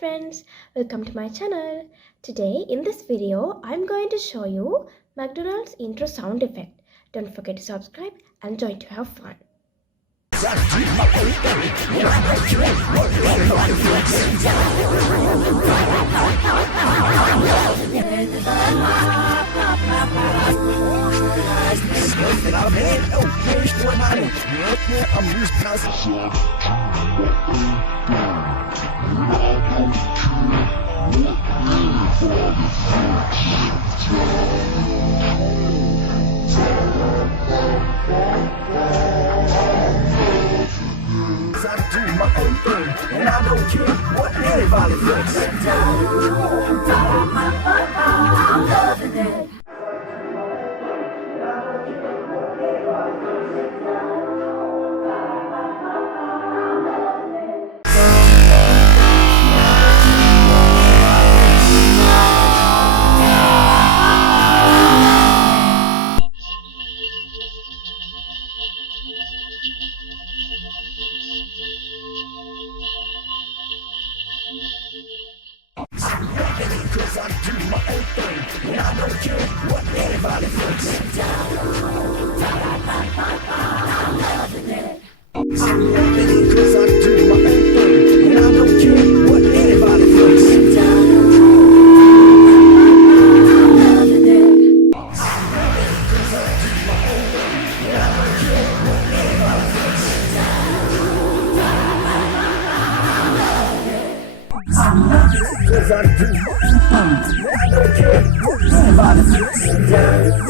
friends, welcome to my channel. Today in this video I'm going to show you McDonald's intro sound effect. Don't forget to subscribe and join to have fun. I do my own thing, and I don't care what anybody thinks. I'm loving it. Cause I do my own thing, and I don't care what anybody thinks. I'm loving it. I'm loving it cause I do my own thing, and I don't care what anybody thinks. I'm loving it. I'm loving it cause I do my own thing, and I don't care what anybody thinks. I'm loving it cause I do my own thing, and I don't care what anybody thinks.